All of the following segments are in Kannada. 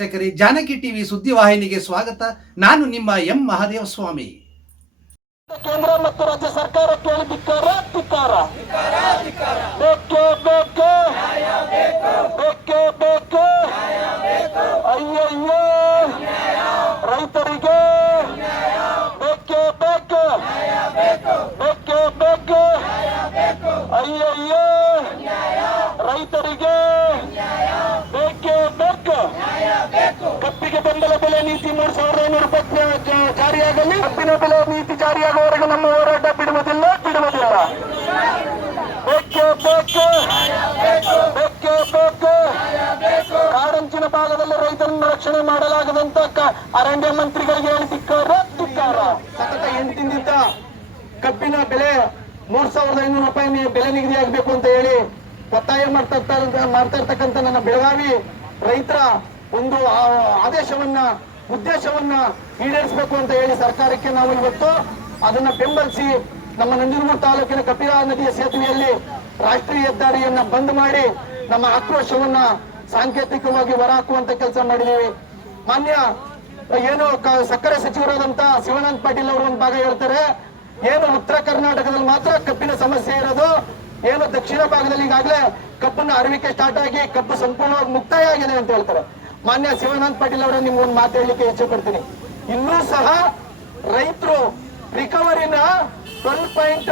ವೀಕ್ಷಕರೇ, ಜಾನಕಿ ಟಿವಿ ಸುದ್ದಿವಾಹಿನಿಗೆ ಸ್ವಾಗತ. ನಾನು ನಿಮ್ಮ ಎಂ ಮಹಾದೇವ ಸ್ವಾಮಿ ಕೇಂದ್ರ ಮತ್ತು ರಾಜ್ಯ ಸರ್ಕಾರ ಅಯ್ಯಯ್ಯೋ. ರೈತರಿಗೆ ಅಯ್ಯಯ್ಯೋ ರೈತರಿಗೆ ಬೇಕೇ ಬೇಕು ಕಬ್ಬಿಗೆ ಬೆಂಬಲ ಬೆಲೆ ನೀತಿ ಮೂರು ಸಾವಿರದ ಐನೂರು ರೂಪಾಯಿ ಜಾರಿಯಾಗಲಿ ಕಬ್ಬಿನ ಬೆಲೆ ನೀತಿ ಜಾರಿಯಾಗುವವರೆಗೂ ನಮ್ಮ ಹೋರಾಟ ಬಿಡುವುದಿಲ್ಲ ಬಿಡುವುದಿಲ್ಲ. ಬೇಕೇ ಬೇಕು, ಬೇಕೇ ಕಾಡಂಚಿನ ಭಾಗದಲ್ಲಿ ರೈತರನ್ನು ರಕ್ಷಣೆ ಮಾಡಲಾಗದಂತ ಅರಣ್ಯ ಮಂತ್ರಿಗಳಿಗೆ ಹೇಳಿ ಧಿಕ್ಕಾರ ಸತತ ಎಂಟಿನಿಂದ ಕಬ್ಬಿನ ಬೆಲೆ ಮೂರ್ ಸಾವಿರದ ಐನೂರು ರೂಪಾಯಿ ಬೆಲೆ ನಿಗದಿ ಆಗಬೇಕು ಅಂತ ಹೇಳಿ ಒತ್ತಾಯ ಮಾಡ್ತಾ ಮಾಡ್ತಾ ಇರ್ತಕ್ಕಂಥ ನನ್ನ ಬೆಳಗಾವಿ ರೈತರ ಒಂದು ಆದೇಶವನ್ನ ಉದ್ದೇಶವನ್ನ ಈಡೇರಿಸಬೇಕು ಅಂತ ಹೇಳಿ ಸರ್ಕಾರಕ್ಕೆ ನಾವು ಇವತ್ತು ಅದನ್ನ ಬೆಂಬಲಿಸಿ ನಮ್ಮ ನಂಜನಗೂಡು ತಾಲೂಕಿನ ಕಪಿಲಾ ನದಿಯ ಸೇತುವೆಯಲ್ಲಿ ರಾಷ್ಟ್ರೀಯ ಹೆದ್ದಾರಿಯನ್ನ ಬಂದ್ ಮಾಡಿ ನಮ್ಮ ಆಕ್ರೋಶವನ್ನ ಸಾಂಕೇತಿಕವಾಗಿ ಹೊರಹಾಕುವಂತ ಕೆಲಸ ಮಾಡಿದೀವಿ. ಮಾನ್ಯ, ಏನು ಸಕ್ಕರೆ ಸಚಿವರಾದಂತ ಶಿವಾನಂದ ಪಾಟೀಲ್ ಅವರು ಒಂದು ಭಾಗ ಹೇಳ್ತಾರೆ, ಏನು ಉತ್ತರ ಕರ್ನಾಟಕದಲ್ಲಿ ಮಾತ್ರ ಕಬ್ಬಿನ ಸಮಸ್ಯೆ ಇರೋದು, ಏನು ದಕ್ಷಿಣ ಭಾಗದಲ್ಲಿ ಈಗಾಗಲೇ ಕಬ್ಬನ್ನ ಅರಿವಿಕೆ ಸ್ಟಾರ್ಟ್ ಆಗಿ ಕಬ್ಬು ಸಂಪೂರ್ಣವಾಗಿ ಮುಕ್ತಾಯ ಆಗಿದೆ ಅಂತ ಹೇಳ್ತಾರೆ. ಮಾನ್ಯ ಶಿವಾನಂದ ಪಾಟೀಲ್ ಅವರ ನಿಮ್ಗೆ ಒಂದು ಮಾತು ಹೇಳಲಿಕ್ಕೆ ಇಚ್ಛೆ ಪಡ್ತೀನಿ. ಇನ್ನೂ ಸಹ ರೈತರು ರಿಕವರಿನ ಟ್ವೆಲ್ ಪಾಯಿಂಟ್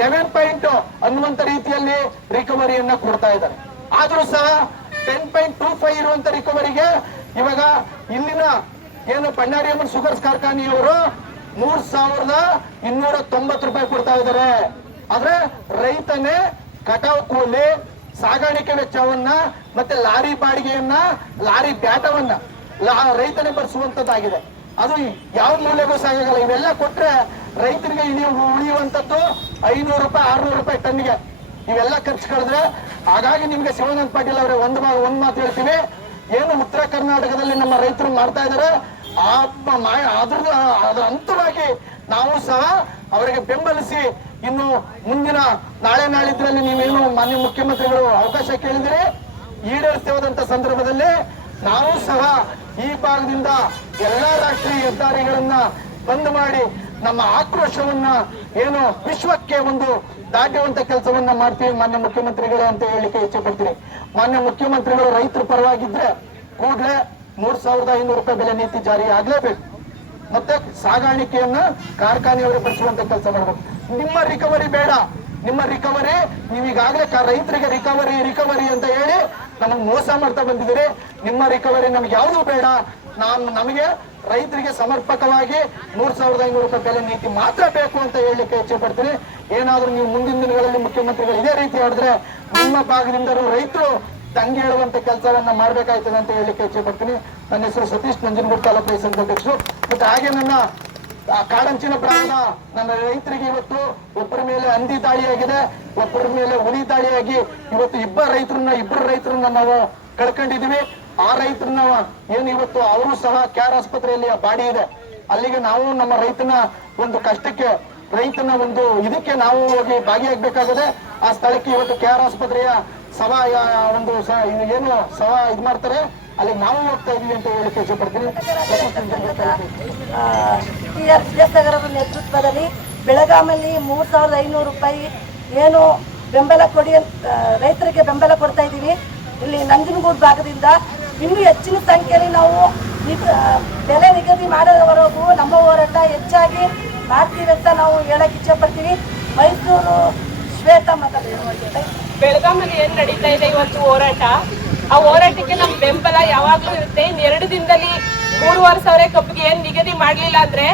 ಲೆವೆನ್ ಪಾಯಿಂಟ್ ಅನ್ನುವಂತ ರೀತಿಯಲ್ಲಿ ರಿಕವರಿಯನ್ನ ಕೊಡ್ತಾ ಇದ್ದಾರೆ. ಆದ್ರೂ ಸಹ ಟೆನ್ ಪಾಯಿಂಟ್ ಟೂ ಫೈವ್ ಇರುವಂತ ರಿಕವರಿಗೆ ಇವಾಗ ಇಲ್ಲಿನ ಏನು ಭಂಡಾರಿಯಮ್ಮನ್ ಶುಗರ್ಸ್ ಕಾರ್ಖಾನೆಯವರು ಮೂರ್ ಸಾವಿರದ ಇನ್ನೂರ ತೊಂಬತ್ತು ರೂಪಾಯಿ ಕೊಡ್ತಾ ಇದ್ದಾರೆ. ಆದ್ರೆ ರೈತನೇ ಕಟಾವು ಕೂಲಿ ಸಾಗಾಣಿಕೆ ವೆಚ್ಚವನ್ನ ಮತ್ತೆ ಲಾರಿ ಬಾಡಿಗೆಯನ್ನ, ಲಾರಿ ಬ್ಯಾಟವನ್ನ ರೈತನೇ ಭರಿಸುವಂತದ್ದಾಗಿದೆ ಅದು ಯಾವ ಮೂಲೆಗೂ ಸಾಗಲ್ಲ ಇವೆಲ್ಲ ಕೊಟ್ರೆ ರೈತರಿಗೆ ಇಳಿಯು, ಉಳಿಯುವಂತದ್ದು ಐನೂರು ರೂಪಾಯಿ, ಆರ್ನೂರು ರೂಪಾಯಿ ಟನ್ಗೆ ಇವೆಲ್ಲ ಖರ್ಚು ಕಳೆದ್ರೆ ಹಾಗಾಗಿ ನಿಮ್ಗೆ ಶಿವಾನಂದ ಪಾಟೀಲ್ ಅವರೇ ಒಂದು ಒಂದು ಮಾತು ಹೇಳ್ತೀವಿ ಏನು ಉತ್ತರ ಕರ್ನಾಟಕದಲ್ಲಿ ನಮ್ಮ ರೈತರು ಮಾಡ್ತಾ ಇದ್ದಾರೆ ಆ ಅದ್ರ ಅದ್ರ ಅಂತವಾಗಿ ನಾವು ಸಹ ಅವರಿಗೆ ಬೆಂಬಲಿಸಿ ಇನ್ನು ಮುಂದಿನ ನಾಳೆ ನಾಳಿದ್ರಲ್ಲಿ ನೀವೇನು ಮಾನ್ಯ ಮುಖ್ಯಮಂತ್ರಿಗಳು ಅವಕಾಶ ಕೇಳಿದರೆ ಈಡೇರಿಸ್ತೇವಾದಂತ ಸಂದರ್ಭದಲ್ಲಿ ನಾವು ಸಹ ಈ ಭಾಗದಿಂದ ಎಲ್ಲಾ ರಾಷ್ಟ್ರೀಯ ಹೆದ್ದಾರಿಗಳನ್ನ ಬಂದ್ ಮಾಡಿ ನಮ್ಮ ಆಕ್ರೋಶವನ್ನ ಏನು ವಿಶ್ವಕ್ಕೆ ಒಂದು ದಾಟುವಂತ ಕೆಲಸವನ್ನ ಮಾಡ್ತೀವಿ ಮಾನ್ಯ ಮುಖ್ಯಮಂತ್ರಿಗಳೇ ಅಂತ ಹೇಳಿಕೆ ಇಚ್ಛೆ ಪಡ್ತೀನಿ. ಮಾನ್ಯ ಮುಖ್ಯಮಂತ್ರಿಗಳು ರೈತರ ಪರವಾಗಿದ್ರೆ ಕೂಡಲೇ ಮೂರ್ ಸಾವಿರದ ಐನೂರು ರೂಪಾಯಿ ಬೆಲೆ ನೀತಿ ಜಾರಿ ಆಗ್ಲೇಬೇಕು. ಮತ್ತೆ ಸಾಗಾಣಿಕೆಯನ್ನ ಕಾರ್ಖಾನೆಯವರು ಪಡಿಸುವಂತ ಕೆಲಸ ಮಾಡಬೇಕು. ನಿಮ್ಮ ರಿಕವರಿ ಬೇಡ. ನಿಮ್ಮ ರಿಕವರಿ ನೀವೀಗಾಗಲೇ ರೈತರಿಗೆ ರಿಕವರಿ ರಿಕವರಿ ಅಂತ ಹೇಳಿ ನಮಗೆ ಮೋಸ ಮಾಡ್ತಾ ಬಂದಿದ್ದೀರಿ. ನಿಮ್ಮ ರಿಕವರಿ ನಮ್ಗೆ ಯಾವುದು ಬೇಡ. ನಾನ್ ನಮಗೆ ರೈತರಿಗೆ ಸಮರ್ಪಕವಾಗಿ ಮೂರ್ ಸಾವಿರದ ಐನೂರು ರೂಪಾಯಿ ಬೆಲೆ ನೀತಿ ಮಾತ್ರ ಬೇಕು ಅಂತ ಹೇಳಲಿಕ್ಕೆ ಇಚ್ಛೆ ಪಡ್ತೀನಿ. ಏನಾದ್ರೂ ನೀವು ಮುಂದಿನ ದಿನಗಳಲ್ಲಿ ಮುಖ್ಯಮಂತ್ರಿಗಳು ಇದೇ ರೀತಿ ಹೇಳಿದ್ರೆ ನಿಮ್ಮ ಭಾಗದಿಂದಲೂ ರೈತರು ತಂಗಿ ಹೇಳುವಂತ ಕೆಲಸವನ್ನ ಮಾಡ್ಬೇಕಾಯ್ತದೆ ಅಂತ ಹೇಳಲಿಕ್ಕೆ ಇಚ್ಛೆ ಪಡ್ತೀನಿ. ನನ್ನ ಹೆಸರು ಸತೀಶ್ ನಂಜನಗೂಡು ತಾಲೂಕು ರೈತ ಅಧ್ಯಕ್ಷರು. ಮತ್ತೆ ಹಾಗೆ ನನ್ನ ಆ ಕಾಡಂಚಿನ ಪ್ರಾಣ ನನ್ನ ರೈತರಿಗೆ ಇವತ್ತು ಒಬ್ಬರ ಮೇಲೆ ಹಂದಿ ದಾಳಿಯಾಗಿದೆ, ಒಬ್ಬರ ಮೇಲೆ ಹುಲಿ ದಾಳಿಯಾಗಿ ಇವತ್ತು ಇಬ್ಬರು ರೈತರನ್ನ ಇಬ್ಬರು ರೈತರನ್ನ ನಾವು ಕಳ್ಕೊಂಡಿದೀವಿ ಆ ರೈತರನ್ನ ಏನು ಇವತ್ತು ಅವರು ಸಹ ಕ್ಯಾರ್ ಆಸ್ಪತ್ರೆಯಲ್ಲಿ ಬಾಡಿ ಇದೆ. ಅಲ್ಲಿಗೆ ನಾವು ನಮ್ಮ ರೈತನ ಒಂದು ಕಷ್ಟಕ್ಕೆ, ರೈತನ ಒಂದು ಇದಕ್ಕೆ ನಾವು ಹೋಗಿ ಭಾಗಿಯಾಗಬೇಕಾಗಿದೆ ಆ ಸ್ಥಳಕ್ಕೆ ಇವತ್ತು ಕೆಆರ್ ಆಸ್ಪತ್ರೆಯ ಸಭಾ ಒಂದು ಏನು ಸಭಾ ಇದ್ ಮಾಡ್ತಾರೆ ಅಲ್ಲಿ ನಾವು ಹೋಗ್ತಾ ಇದೀವಿ ಅಂತ ಹೇಳಕ್ಕೆ ಇಷ್ಟಪಡ್ತೀನಿ ಟಿ ಆರ್ ವಿದ್ಯಾಸಾಗರ್ ಅವರ ನೇತೃತ್ವದಲ್ಲಿ ಬೆಳಗಾಮಲ್ಲಿ ಮೂರು ಸಾವಿರದ ಐನೂರು ರೂಪಾಯಿ ಏನು ಬೆಂಬಲ ಕೊಡಿ ಅಂತ ರೈತರಿಗೆ ಬೆಂಬಲ ಕೊಡ್ತಾ ಇದ್ದೀವಿ. ಇಲ್ಲಿ ನಂಜನಗೂಡು ಭಾಗದಿಂದ ಇನ್ನೂ ಹೆಚ್ಚಿನ ಸಂಖ್ಯೆಯಲ್ಲಿ ನಾವು ಬೆಲೆ ನಿಗದಿ ಮಾಡೋವರೆಗೂ ನಮ್ಮ ಹೋರಾಟ ಹೆಚ್ಚಾಗಿ ಮಾಡ್ತೀವಿ ಅಂತ ನಾವು ಹೇಳಕ್ಕೆ ಇಚ್ಛಪಡ್ತೀವಿ. ಮೈಸೂರು ಶ್ವೇತ ಮಾತಾಡ್ತಾರೆ ಬೆಳಗಾಮಲ್ಲಿ ಏನ್ ನಡೀತಾ ಇದೆ ಇವತ್ತು ಹೋರಾಟ? ಆ ಹೋರಾಟಕ್ಕೆ ನಮ್ ಬೆಂಬಲ ಯಾವಾಗ್ಲೂ ಇರುತ್ತೆ. ಇನ್ ಎರಡು ದಿನದಲ್ಲಿ ಮೂರುವರೆ ಸಾವಿರ ಕಬ್ಬಿಗೆ ಏನ್ ನಿಗದಿ ಮಾಡ್ಲಿಲ್ಲ ಅಂದ್ರೆ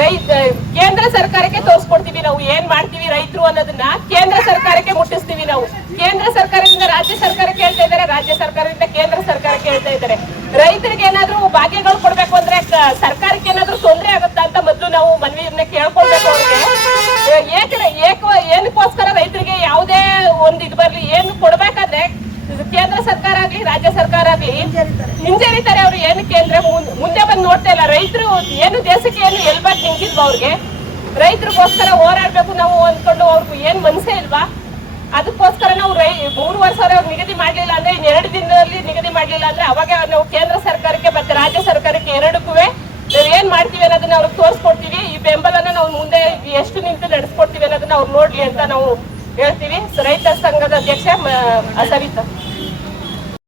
ರೈತ, ಕೇಂದ್ರ ಸರ್ಕಾರಕ್ಕೆ ತೋರಿಸ್ಕೊಡ್ತೀವಿ ನಾವು. ಏನ್ ಮಾಡ್ತೀವಿ ರೈತರು ಅನ್ನೋದನ್ನ ಕೇಂದ್ರ ಸರ್ಕಾರಕ್ಕೆ ಮುಟ್ಟಿಸ್ತೀವಿ ನಾವು. ಕೇಂದ್ರ ಸರ್ಕಾರದಿಂದ ರಾಜ್ಯ ಸರ್ಕಾರಕ್ಕೆ ಹೇಳ್ತಾ ಇದ್ದಾರೆ, ರಾಜ್ಯ ಸರ್ಕಾರದಿಂದ ಕೇಂದ್ರ ಸರ್ಕಾರಕ್ಕೆ ಹೇಳ್ತಾ ಇದ್ದಾರೆ. ರೈತರಿಗೆ ಏನಾದ್ರು ಭಾಗ್ಯಗಳು ಕೊಡ್ಬೇಕು ಅಂದ್ರೆ ಸರ್ಕಾರಕ್ಕೆ ಏನಾದ್ರೂ ತೊಂದರೆ ಆಗುತ್ತಾ ಅಂತ ಮೊದಲು ನಾವು ಮನವಿಯನ್ನ ಕೇಳ್ಕೊಳ್ಬೇಕು ಅವ್ರಿಗೆ ಏಕ ಏಕ ಏನಕ್ಕೋಸ್ಕರ ರೈತರಿಗೆ ಯಾವುದೇ ಒಂದ್ ಇದು ಬರ್ಲಿ ಏನು ಕೊಡ್ಬೇಕಾದ್ರೆ ಇದು ಕೇಂದ್ರ ಸರ್ಕಾರ ಆಗ್ಲಿ ರಾಜ್ಯ ಸರ್ಕಾರ ಆಗ್ಲಿ, ಹಿಂಜರಿತಾರೆ ಅವ್ರು ಏನಕ್ಕೆ ಅಂದ್ರೆ ಮುಂದೆ ಬಂದು ನೋಡ್ತಾ ಇಲ್ಲ. ರೈತರು ಏನು ದೇಶಕ್ಕೆ ಏನು ಎಲ್ಬಾರ್ ನಿಂತಿದ್ವ ಅವ್ರಿಗೆ. ರೈತರಿಗೋಸ್ಕರ ಹೋರಾಡ್ಬೇಕು ನಾವು ಅಂದ್ಕೊಂಡು ಅವ್ರಿಗೂ ಏನ್ ಮನಸ್ಸೇ ಇಲ್ವಾ? ಅದಕ್ಕೋಸ್ಕರ ನಾವು ರೈ, ಮೂರುವರೆ ಸಾವಿರ ನಿಗದಿ ಮಾಡ್ಲಿಲ್ಲ ಅಂದ್ರೆ, ಇನ್ ಎರಡು ದಿನದಲ್ಲಿ ನಿಗದಿ ಮಾಡ್ಲಿಲ್ಲ ಅಂದ್ರೆ ಅವಾಗ ನಾವು ಕೇಂದ್ರ ಸರ್ಕಾರಕ್ಕೆ ಮತ್ತೆ ರಾಜ್ಯ ಸರ್ಕಾರಕ್ಕೆ ಎರಡಕ್ಕೂ ನಾವು ಏನ್ ಮಾಡ್ತೀವಿ ಅನ್ನೋದನ್ನ ಅವ್ರಿಗೆ ತೋರಿಸ್ಕೊಡ್ತೀವಿ. ಈ ಬೆಂಬಲನ ನಾವು ಮುಂದೆ ಎಷ್ಟು ನಿಂತು ನಡೆಸ್ಕೊಡ್ತೀವಿ ಅನ್ನೋದನ್ನ ಅವ್ರು ನೋಡ್ಲಿ ಅಂತ ನಾವು ಹೇಳ್ತೀವಿ. ರೈತ ಸಂಘದ ಅಧ್ಯಕ್ಷ ಸವಿತಾ